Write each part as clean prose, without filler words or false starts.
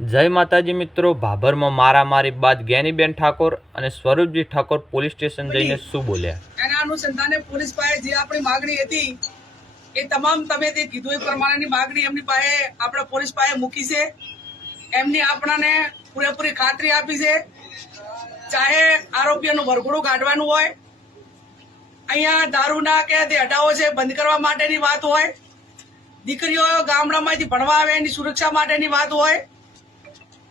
જય માતાજી મિત્રો, ભાભરમાં મારામારી બાદ જ્ઞાનીબેન ઠાકોર અને સ્વરૂપજી ઠાકોર પોલીસ સ્ટેશન જઈને શું બોલ્યા? એના અનુસંધાને પોલીસ પાસે જે આપણી માગણી હતી એ તમામ તમે તે કીધું એ પ્રમાણેની માગણી એમની પાસે આપણે પોલીસ પાસે મૂકી છે. એમની આપણાને પૂરેપૂરી ખાતરી આપી છે. ચાહે આરોપીઓનું વરઘોડું કાઢવાનું હોય, અહીંયા દારૂના કે તે હટાવો છે બંધ કરવા માટેની વાત હોય, દીકરીઓ ગામડામાંથી ભણવા આવે એની સુરક્ષા માટેની વાત હોય,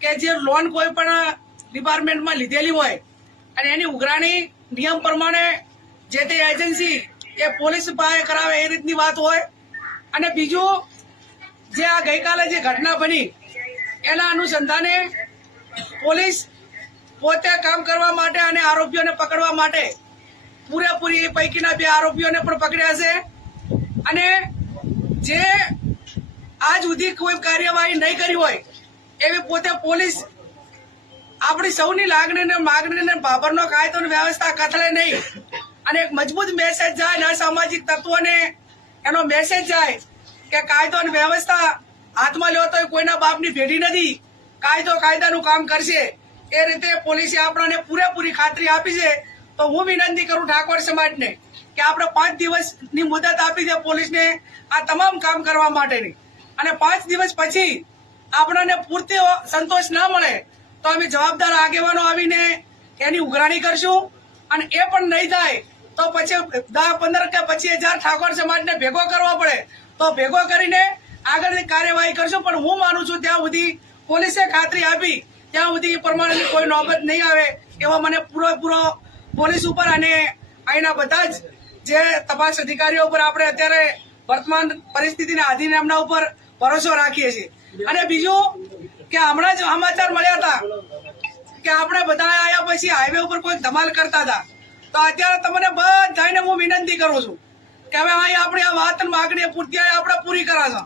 કે જે લોન કોઈ પણ ડિપાર્ટમેન્ટમાં લીધેલી હોય અને એની ઉઘરાણી નિયમ પ્રમાણે જે તે એજન્સી એ પોલીસ પાસે કરાવે એ રીતની વાત હોય. અને બીજું જે આ ગઈકાલે જે ઘટના બની એના અનુસંધાને પોલીસ પોતે કામ કરવા માટે અને આરોપીઓને પકડવા માટે પૂરેપૂરી એ પૈકીના 2 આરોપીઓને પણ પકડ્યા છે. અને જે આજ સુધી કોઈ કાર્યવાહી નહીં કરી હોય એવી પોતે પોલીસ આપણી સૌની લાગણીને માગણીને ભાભરનો કાયદો અને વ્યવસ્થા કથળે નહીં અને એક મજબૂત મેસેજ જાય ને અસામાજિક તત્વોને એનો મેસેજ જાય કે કાયદો અને વ્યવસ્થા હાથમાં લેવો તો કોઈના બાપની ભેડી નથી, કાયદો કાયદાનું કામ કરશે. એ રીતે પોલીસે આપણને પૂરેપૂરી ખાતરી આપી છે. તો હું વિનંતી કરું ઠાકોર સમાજને કે આપણે 5 દિવસની મુદત આપી છે પોલીસને આ તમામ કામ કરવા માટેની, અને 5 દિવસ પછી આપણને પૂરતી સંતોષ ના મળે તો અમે જવાબદાર આગેવાનો આવીને એની ઉઘરાણી કરશું. અને એ પણ નહીં થાય તો પછી 10, 15 કે 25,000 ઠાકોર સમાજને ભેગો કરવો પડે તો ભેગો કરીને આગળની કાર્યવાહી કરશું. પણ હું માનું છું ત્યાં સુધી પોલીસે ખાતરી આપી ત્યાં સુધી એ પ્રમાણેની કોઈ નોબત નહીં આવે એવો મને પૂરો પોલીસ ઉપર અને અહીંના બધા જ જે તપાસ અધિકારીઓ ઉપર આપણે અત્યારે વર્તમાન પરિસ્થિતિના આધીન એમના ઉપર ભરોસો રાખીએ છીએ. અને બીજું કે હમણાં જ સમાચાર મળ્યા હતા કે આપણે બધા આયા પછી હાઈવે ઉપર કોઈ ધમાલ કરતા હતા. તો અત્યારે તમને બધાને હું વિનંતી કરું છું કે હવે અહીં આપણી આ વાત માગણી પૂરતી આપણે પૂરી કરાશો.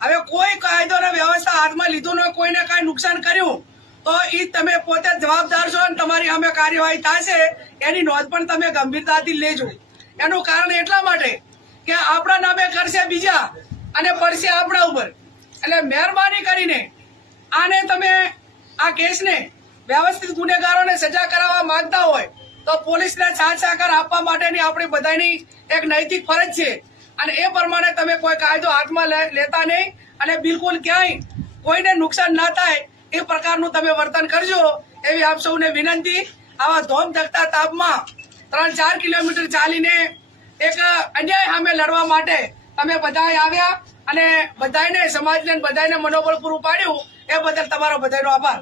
હવે કોઈ કાયદો અને વ્યવસ્થા હાથમાં લીધું ન, કોઈને કાંઈ નુકસાન કર્યું તો એ તમે પોતે જવાબદાર છો અને તમારી સામે કાર્યવાહી થશે એની નોંધ પણ તમે ગંભીરતાથી લેજો. એનું કારણ એટલા માટે કે આપણા નામે કરશે બીજા અને પડશે આપણા ઉપર. એટલે મહેરબાની કરીને આને તમે આ કેસને વ્યવસ્થિત ગુનેગારોને સજા કરાવવા માંગતા હોય તો પોલીસને સાથ સહકાર આપવા માટેની આપણી બધાની એક નૈતિક ફરજ છે. અને એ પ્રમાણે તમે કોઈ કાયદો હાથમાં લેતા નહીં અને બિલકુલ ક્યાંય કોઈને નુકસાન ના થાય એ પ્રકારનું તમે વર્તન કરજો એવી આપ સૌને વિનંતી. આવા ધોમ ધકતા તાપમાં 3-4 કિલોમીટર ચાલીને એક અન્યાય સામે લડવા માટે તમે બધા આવ્યા અને બધાને સમાજને બધાને મનોબળ પૂરું પાડ્યું એ બદલ તમારો બધાનો આભાર.